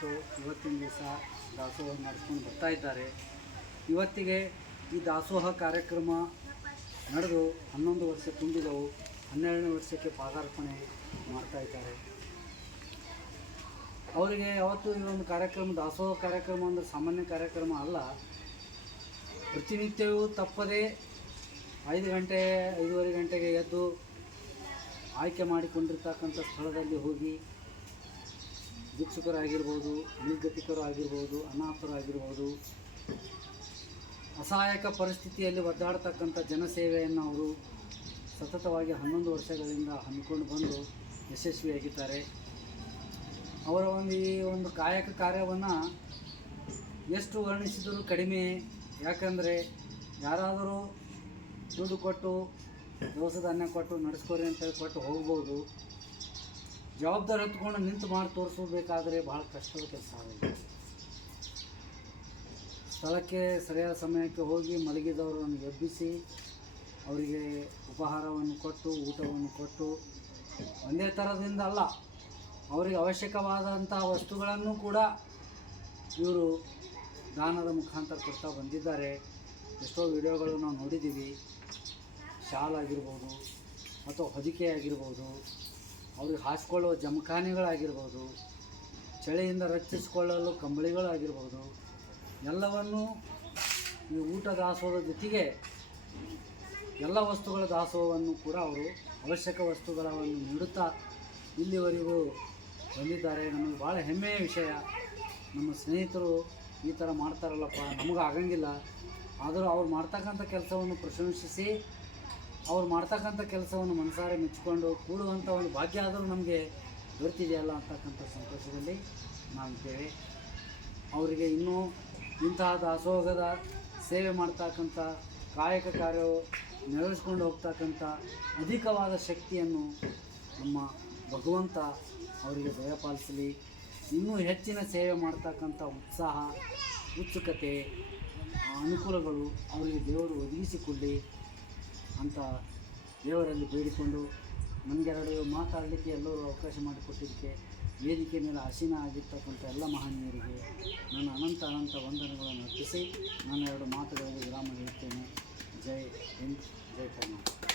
ಕೊಟ್ಟು ಇವತ್ತಿನ ದಿವಸ ದಾಸೋಹ ನಡೆಸ್ಕೊಂಡು ಬರ್ತಾ ಇದ್ದಾರೆ. ಇವತ್ತಿಗೆ ಈ ದಾಸೋಹ ಕಾರ್ಯಕ್ರಮ ನಡೆದು 11 ವರ್ಷ ತುಂಬಿದವು. 12ನೇ ವರ್ಷಕ್ಕೆ ಪಾದಾರ್ಪಣೆ ಮಾಡ್ತಾ ಇದ್ದಾರೆ. ಅವರಿಗೆ ಯಾವತ್ತೂ ಈ ಒಂದು ಕಾರ್ಯಕ್ರಮ, ದಾಸೋಹ ಕಾರ್ಯಕ್ರಮ ಅಂದರೆ ಸಾಮಾನ್ಯ ಕಾರ್ಯಕ್ರಮ ಅಲ್ಲ. ಪ್ರತಿನಿತ್ಯವೂ ತಪ್ಪದೇ 5 ಗಂಟೆ 5:30 ಗಂಟೆಗೆ ಎದ್ದು ಆಯ್ಕೆ ಮಾಡಿಕೊಂಡಿರ್ತಕ್ಕಂಥ ಸ್ಥಳದಲ್ಲಿ ಹೋಗಿ ಭಿಕ್ಷುಕರಾಗಿರ್ಬೋದು, ನಿರ್ಗತಿಕರು ಆಗಿರ್ಬೋದು, ಅನಾಥರು ಆಗಿರ್ಬೋದು, ಅಸಹಾಯಕ ಪರಿಸ್ಥಿತಿಯಲ್ಲಿ ಒದ್ದಾಡ್ತಕ್ಕಂಥ ಜನಸೇವೆಯನ್ನು ಅವರು ಸತತವಾಗಿ 11 ವರ್ಷಗಳಿಂದ ಹಮ್ಮಿಕೊಂಡು ಬಂದು ಯಶಸ್ವಿಯಾಗಿದ್ದಾರೆ. ಅವರ ಈ ಒಂದು ಕಾಯಕ ಕಾರ್ಯವನ್ನು ಎಷ್ಟು ವರ್ಣಿಸಿದರೂ ಕಡಿಮೆ. ಯಾಕಂದರೆ ಯಾರಾದರೂ ದುಡ್ಡು ಕೊಟ್ಟು ದವಸ ಧಾನ್ಯ ಕೊಟ್ಟು ನಡೆಸ್ಕೋರಿ ಅಂತ ಕೊಟ್ಟು ಹೋಗ್ಬೋದು. ಜವಾಬ್ದಾರಿ ಹೊತ್ಕೊಂಡು ನಿಂತು ಮಾಡಿ ತೋರಿಸಬೇಕಾದ್ರೆ ಭಾಳ ಕಷ್ಟದ ಕೆಲಸ ಆಗುತ್ತೆ. ಸ್ಥಳಕ್ಕೆ ಸರಿಯಾದ ಸಮಯಕ್ಕೆ ಹೋಗಿ ಮಲಗಿದವರನ್ನು ಎಬ್ಬಿಸಿ ಅವರಿಗೆ ಉಪಹಾರವನ್ನು ಕೊಟ್ಟು ಊಟವನ್ನು ಕೊಟ್ಟು ಒಂದೇ ಥರದಿಂದ ಅಲ್ಲ, ಅವರಿಗೆ ಅವಶ್ಯಕವಾದಂಥ ವಸ್ತುಗಳನ್ನು ಕೂಡ ಇವರು ದಾನದ ಮುಖಾಂತರ ಕೊಡ್ತಾ ಬಂದಿದ್ದಾರೆ. ಎಷ್ಟೋ ವಿಡಿಯೋಗಳು ನಾವು ನೋಡಿದ್ದೀವಿ. ಶಾಲ್ ಆಗಿರ್ಬೋದು ಅಥವಾ ಹೊದಿಕೆ ಆಗಿರ್ಬೋದು, ಅವ್ರಿಗೆ ಹಾಸಿಕೊಳ್ಳುವ ಜಮಖಾನೆಗಳಾಗಿರ್ಬೋದು, ಚಳಿಯಿಂದ ರಕ್ಷಿಸಿಕೊಳ್ಳಲು ಕಂಬಳಿಗಳಾಗಿರ್ಬೋದು, ಎಲ್ಲವನ್ನೂ ಈ ಊಟ ದಾಸೋಹದ ಜೊತೆಗೆ ಎಲ್ಲ ವಸ್ತುಗಳ ದಾಸೋಹವನ್ನು ಕೂಡ ಅವರು ಅವಶ್ಯಕ ವಸ್ತುಗಳನ್ನು ನೀಡುತ್ತಾ ಇಲ್ಲಿವರೆಗೂ ಬಂದಿದ್ದಾರೆ. ನಮಗೆ ಭಾಳ ಹೆಮ್ಮೆಯ ವಿಷಯ. ನಮ್ಮ ಸ್ನೇಹಿತರು ಈ ಥರ ಮಾಡ್ತಾರಲ್ಲಪ್ಪ, ನಮಗೆ ಆಗಂಗಿಲ್ಲ, ಆದರೂ ಅವ್ರು ಮಾಡ್ತಕ್ಕಂಥ ಕೆಲಸವನ್ನು ಪ್ರಶಂಸಿಸಿ ಅವ್ರು ಮಾಡ್ತಕ್ಕಂಥ ಕೆಲಸವನ್ನು ಮನಸಾರೆ ಮೆಚ್ಚಿಕೊಂಡು ಕೂಡುವಂಥ ಒಂದು ಭಾಗ್ಯ ಆದರೂ ನಮಗೆ ದೊರೆತಿದೆಯಲ್ಲ ಅಂತಕ್ಕಂಥ ಸಂತೋಷದಲ್ಲಿ ನಾವಿದ್ದೇವೆ. ಅವರಿಗೆ ಇನ್ನೂ ಇಂತಹ ದಾಸೋಹದ ಸೇವೆ ಮಾಡ್ತಕ್ಕಂಥ ಕಾಯಕ ಕಾರ್ಯವು ನೆರವೇರಿಸ್ಕೊಂಡು ಹೋಗ್ತಕ್ಕಂಥ ಅಧಿಕವಾದ ಶಕ್ತಿಯನ್ನು ನಮ್ಮ ಭಗವಂತ ಅವರಿಗೆ ದಯಪಾಲಿಸಲಿ. ಇನ್ನೂ ಹೆಚ್ಚಿನ ಸೇವೆ ಮಾಡ್ತಕ್ಕಂಥ ಉತ್ಸಾಹ, ಉತ್ಸುಕತೆ, ಅನುಕೂಲಗಳು ಅವರಿಗೆ ದೇವರು ಒದಗಿಸಿಕೊಳ್ಳಿ ಅಂತ ದೇವರಲ್ಲಿ ಬೇಡಿಕೊಂಡು ನನಗೆರಡು ಮಾತಾಡಲಿಕ್ಕೆ ಎಲ್ಲರೂ ಅವಕಾಶ ಮಾಡಿಕೊಟ್ಟಿದ್ದಕ್ಕೆ ವೇದಿಕೆ ಮೇಲೆ ಆಸೀನ ಆಗಿರ್ತಕ್ಕಂಥ ಎಲ್ಲ ಮಹನೀಯರಿಗೆ ನನ್ನ ಅನಂತ ವಂದನೆಗಳನ್ನು ಅರ್ಪಿಸಿ ನಾನು 2 ಮಾತುಗಳಿಗೆ ವಿರಾಮ ನೀಡುತ್ತೇನೆ. ಜೈ ಹಿಂದ್, ಜೈ ಕರ್ನಾಟಕ.